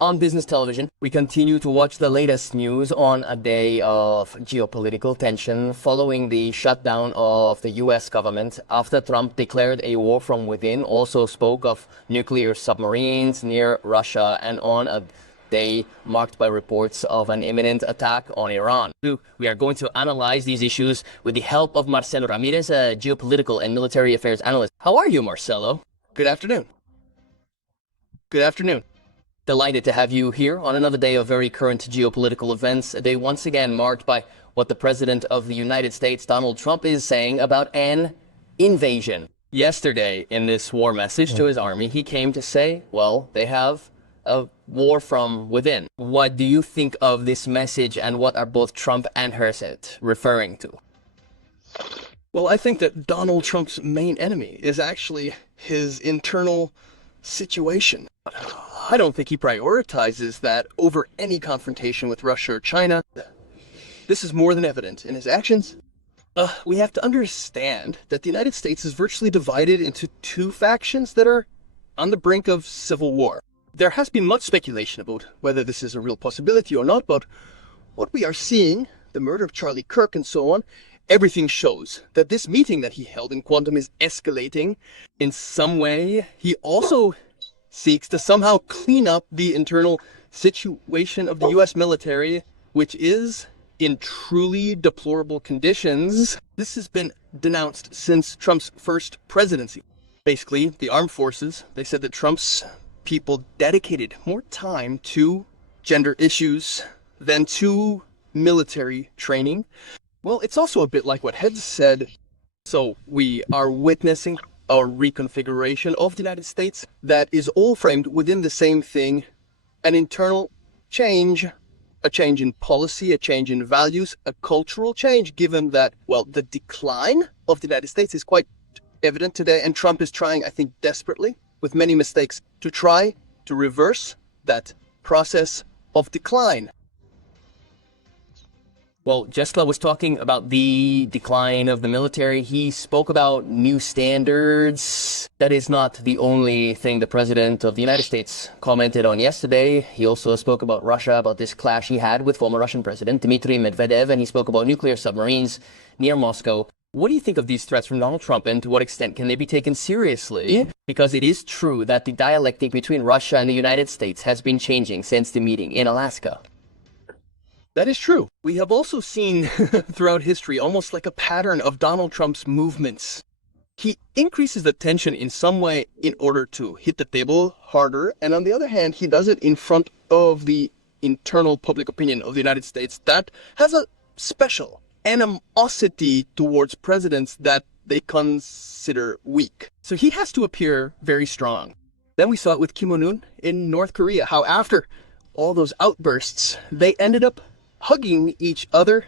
On business television, we continue to watch the latest news on a day of geopolitical tension following the shutdown of the US government after Trump declared a war from within, also spoke of nuclear submarines near Russia, and on a day marked by reports of an imminent attack on Iran. We are going to analyze these issues with the help of Marcelo Ramírez, a geopolitical and military affairs analyst. How are you, Marcelo? Good afternoon. Good afternoon. Delighted to have you here on another day of very current geopolitical events, a day once again marked by what the President of the United States, Donald Trump, is saying about an invasion. Yesterday, in this war message to his army, he came to say, well, they have a war from within. What do you think of this message, and what are both Trump and Herseth referring to? Well, I think that Donald Trump's main enemy is actually his internal situation. I don't think he prioritizes that over any confrontation with Russia or China. This is more than evident in his actions. We have to understand that the United States is virtually divided into two factions that are on the brink of civil war. There has been much speculation about whether this is a real possibility or not, but what we are seeing, the murder of Charlie Kirk and so on, everything shows that this meeting that he held in Quantum is escalating in some way. He also seeks to somehow clean up the internal situation of the U.S. military, which is in truly deplorable conditions. This has been denounced since Trump's first presidency. Basically, the armed forces, they said that Trump's people dedicated more time to gender issues than to military training. Well, it's also a bit like what Head said. So we are witnessing a reconfiguration of the United States that is all framed within the same thing: an internal change, a change in policy, a change in values, a cultural change, given that, well, the decline of the United States is quite evident today, and Trump is trying, I think, desperately, with many mistakes, to try to reverse that process of decline. Well, Jesla was talking about the decline of the military. He spoke about new standards. That is not the only thing the President of the United States commented on yesterday. He also spoke about Russia, about this clash he had with former Russian President Dmitry Medvedev, and he spoke about nuclear submarines near Moscow. What do you think of these threats from Donald Trump, and to what extent can they be taken seriously? Because it is true that the dialectic between Russia and the United States has been changing since the meeting in Alaska. That is true. We have also seen throughout history almost like a pattern of Donald Trump's movements. He increases the tension in some way in order to hit the table harder, and on the other hand, he does it in front of the internal public opinion of the United States that has a special animosity towards presidents that they consider weak. So he has to appear very strong. Then we saw it with Kim Jong-un in North Korea, how after all those outbursts, they ended up hugging each other.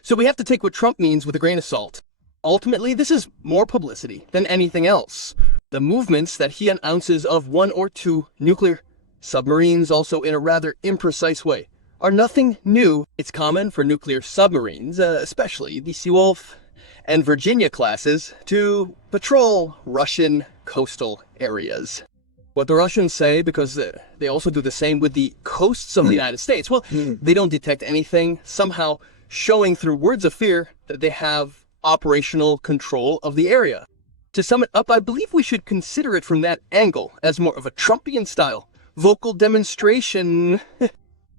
So we have to take what Trump means with a grain of salt. Ultimately, this is more publicity than anything else. The movements that he announces of 1 or 2 nuclear submarines, also in a rather imprecise way, are nothing new. It's common for nuclear submarines, especially the Seawolf and Virginia classes, to patrol Russian coastal areas. What the Russians say, because they also do the same with the coasts of the United States, well, they don't detect anything, somehow showing through words of fear that they have operational control of the area. To sum it up, I believe we should consider it from that angle as more of a Trumpian style vocal demonstration.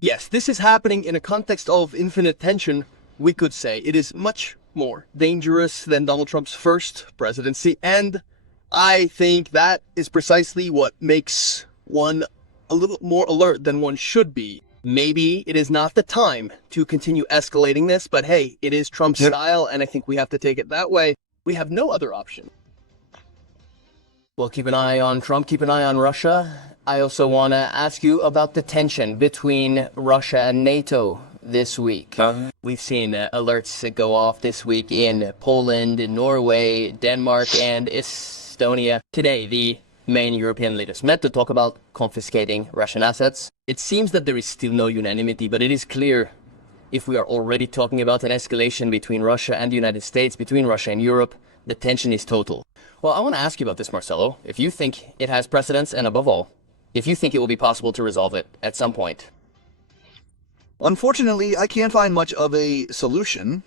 Yes, this is happening in a context of infinite tension, we could say. It is much more dangerous than Donald Trump's first presidency, and I think that is precisely what makes one a little more alert than one should be. Maybe it is not the time to continue escalating this, but hey, it is Trump's style, and I think we have to take it that way. We have no other option. Well, keep an eye on Trump, keep an eye on Russia. I also want to ask you about the tension between Russia and NATO this week. We've seen alerts go off this week in Poland, in Norway, Denmark, and Estonia. Today, the main European leaders met to talk about confiscating Russian assets. It seems that there is still no unanimity, but it is clear, if we are already talking about an escalation between Russia and the United States, between Russia and Europe, the tension is total. Well, I want to ask you about this, Marcelo. If you think it has precedence, and above all, if you think it will be possible to resolve it at some point. Unfortunately, I can't find much of a solution.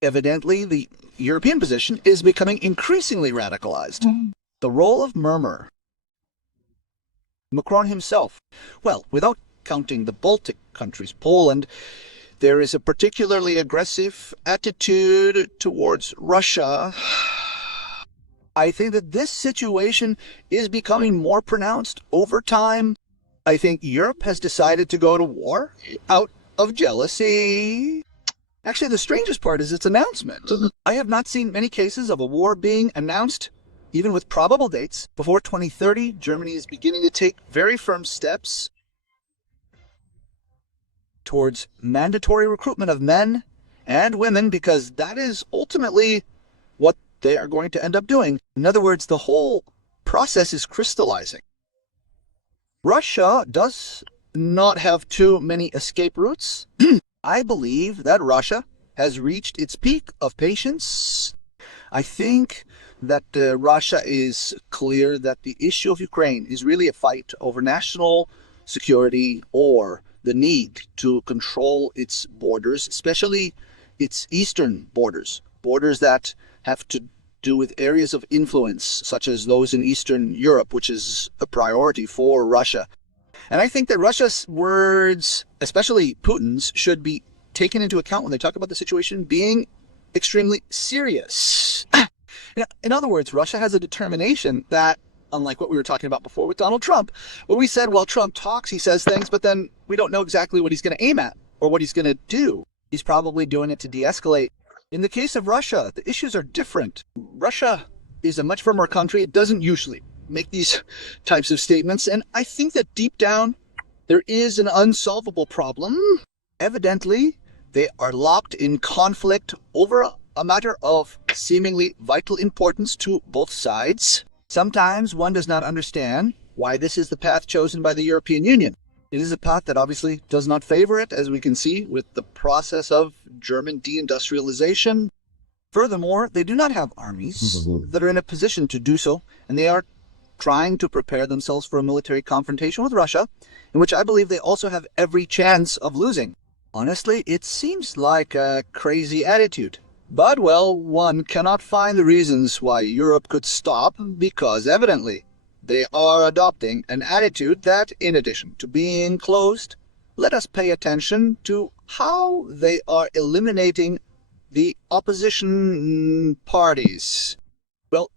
Evidently, the European position is becoming increasingly radicalized. The role of murmur. Macron himself. Well, without counting the Baltic countries, Poland, there is a particularly aggressive attitude towards Russia. I think that this situation is becoming more pronounced over time. I think Europe has decided to go to war out of jealousy. Actually, the strangest part is its announcement. I have not seen many cases of a war being announced, even with probable dates. Before 2030, Germany is beginning to take very firm steps towards mandatory recruitment of men and women, because that is ultimately what they are going to end up doing. In other words, the whole process is crystallizing. Russia does not have too many escape routes. I believe that Russia has reached its peak of patience. I think that Russia is clear that the issue of Ukraine is really a fight over national security or the need to control its borders, especially its eastern borders, borders that have to do with areas of influence, such as those in Eastern Europe, which is a priority for Russia. And I think that Russia's words, especially Putin's, should be taken into account when they talk about the situation being extremely serious. In other words, Russia has a determination that, unlike what we were talking about before with Donald Trump, where we said, well, Trump talks, he says things, but then we don't know exactly what he's going to aim at or what he's going to do. He's probably doing it to de-escalate. In the case of Russia, the issues are different. Russia is a much firmer country. It doesn't usually make these types of statements. And I think that deep down, there is an unsolvable problem. Evidently, they are locked in conflict over a matter of seemingly vital importance to both sides. Sometimes one does not understand why this is the path chosen by the European Union. It is a path that obviously does not favor it, as we can see with the process of German deindustrialization. Furthermore, they do not have armies that are in a position to do so, and they are trying to prepare themselves for a military confrontation with Russia, in which I believe they also have every chance of losing. Honestly, it seems like a crazy attitude. But, well, one cannot find the reasons why Europe could stop, because evidently they are adopting an attitude that, in addition to being closed, let us pay attention to how they are eliminating the opposition parties. Well,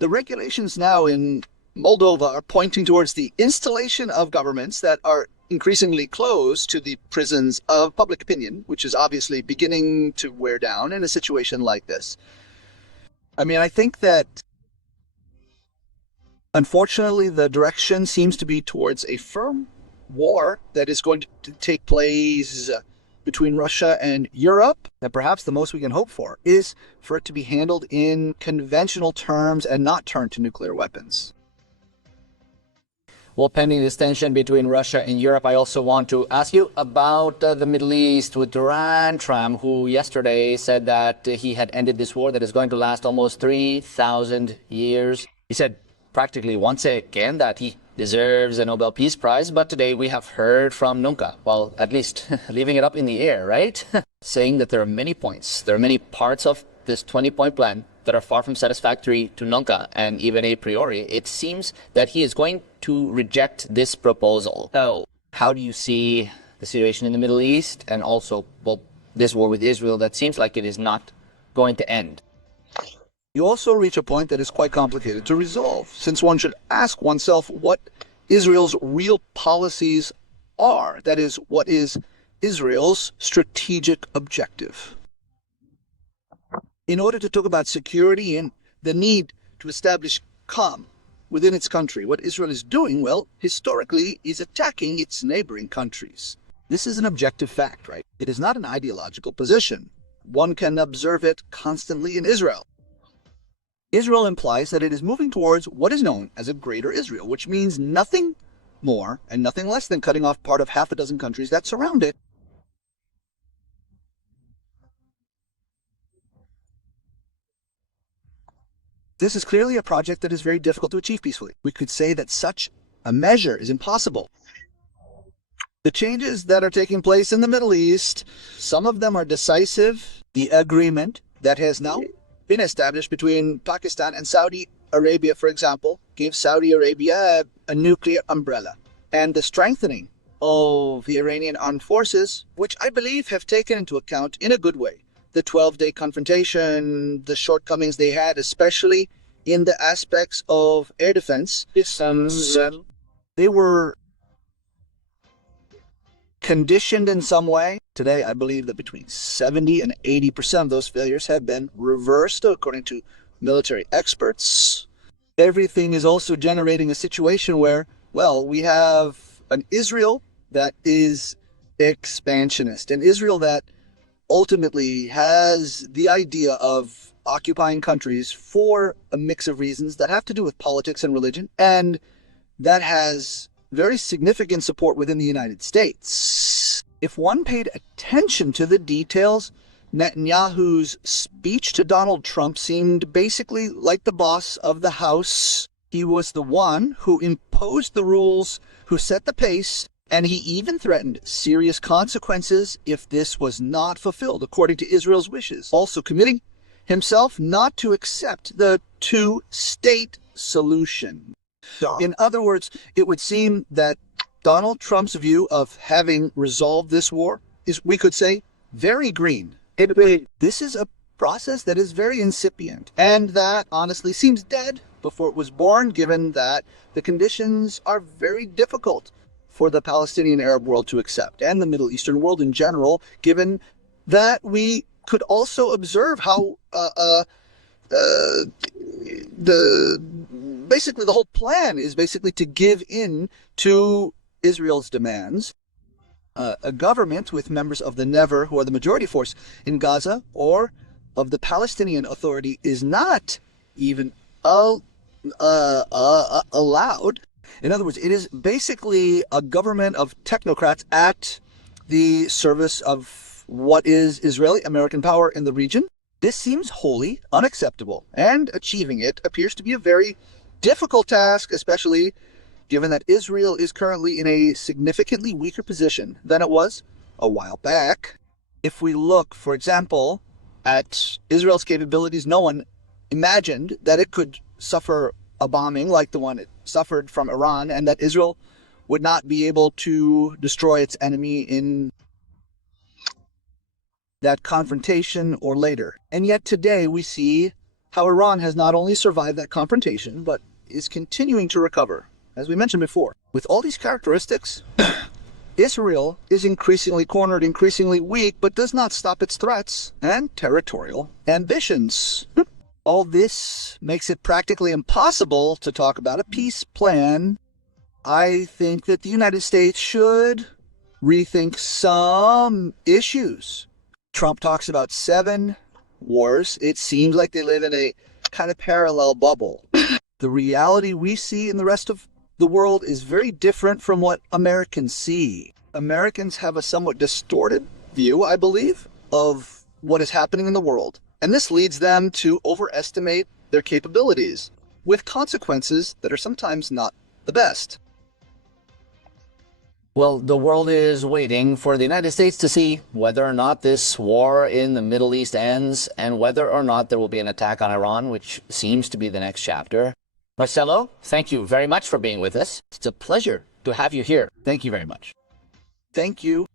the regulations now in Moldova are pointing towards the installation of governments that are increasingly close to the prisons of public opinion, which is obviously beginning to wear down in a situation like this. I mean, I think that unfortunately the direction seems to be towards a firm war that is going to take place between Russia and Europe, that perhaps the most we can hope for is for it to be handled in conventional terms and not turn to nuclear weapons. Well, pending this tension between Russia and Europe, I also want to ask you about the Middle East with Donald Trump, who yesterday said that he had ended this war that is going to last almost 3,000 years. He said practically once again that he deserves a Nobel Peace Prize, but today we have heard from Nunca, well, at least leaving it up in the air, right? Saying that there are many points, there are many parts of this 20-point plan that are far from satisfactory to Nunca, and even a priori, it seems that he is going to reject this proposal. So, how do you see the situation in the Middle East, and also, well, this war with Israel that seems like it is not going to end? You also reach a point that is quite complicated to resolve, since one should ask oneself what Israel's real policies are. That is, what is Israel's strategic objective? In order to talk about security and the need to establish calm within its country, what Israel is doing, well, historically, is attacking its neighboring countries. This is an objective fact, right? It is not an ideological position. One can observe it constantly in Israel. Israel implies that it is moving towards what is known as a greater Israel, which means nothing more and nothing less than cutting off part of half a dozen countries that surround it. This is clearly a project that is very difficult to achieve peacefully. We could say that such a measure is impossible. The changes that are taking place in the Middle East, some of them are decisive. The agreement that has now been established between Pakistan and Saudi Arabia, for example, gives Saudi Arabia a nuclear umbrella. And the strengthening of the Iranian armed forces, which I believe have taken into account in a good way the 12-day confrontation, the shortcomings they had, especially in the aspects of air defense. They were conditioned in some way. Today, I believe that between 70 and 80% of those failures have been reversed, according to military experts. Everything is also generating a situation where, well, we have an Israel that is expansionist, an Israel that ultimately has the idea of occupying countries for a mix of reasons that have to do with politics and religion, and that has very significant support within the United States. If one paid attention to the details, Netanyahu's speech to Donald Trump seemed basically like the boss of the House. He was the one who imposed the rules, who set the pace, and he even threatened serious consequences if this was not fulfilled according to Israel's wishes, also committing himself not to accept the two-state solution. In other words, it would seem that Donald Trump's view of having resolved this war is, we could say, very green. This is a process that is very incipient, and that honestly seems dead before it was born, given that the conditions are very difficult for the Palestinian Arab world to accept, and the Middle Eastern world in general, given that we could also observe how basically the whole plan is basically to give in to Israel's demands. A government with members of the Never, who are the majority force in Gaza, or of the Palestinian Authority, is not even allowed. In other words, it is basically a government of technocrats at the service of what is Israeli American power in the region. This seems wholly unacceptable, and achieving it appears to be a very difficult task, especially given that Israel is currently in a significantly weaker position than it was a while back. If we look, for example, at Israel's capabilities, no one imagined that it could suffer a bombing like the one it suffered from Iran, and that Israel would not be able to destroy its enemy in that confrontation or later. And yet today we see how Iran has not only survived that confrontation, but is continuing to recover. As we mentioned before, with all these characteristics, Israel is increasingly cornered, increasingly weak, but does not stop its threats and territorial ambitions. All this makes it practically impossible to talk about a peace plan. I think that the United States should rethink some issues. Trump talks about 7 wars. It seems like they live in a kind of parallel bubble. The reality we see in the rest of the world is very different from what Americans see. Americans have a somewhat distorted view, I believe, of what is happening in the world. And this leads them to overestimate their capabilities, with consequences that are sometimes not the best. Well, the world is waiting for the United States to see whether or not this war in the Middle East ends, and whether or not there will be an attack on Iran, which seems to be the next chapter. Marcelo, thank you very much for being with us. It's a pleasure to have you here. Thank you very much. Thank you.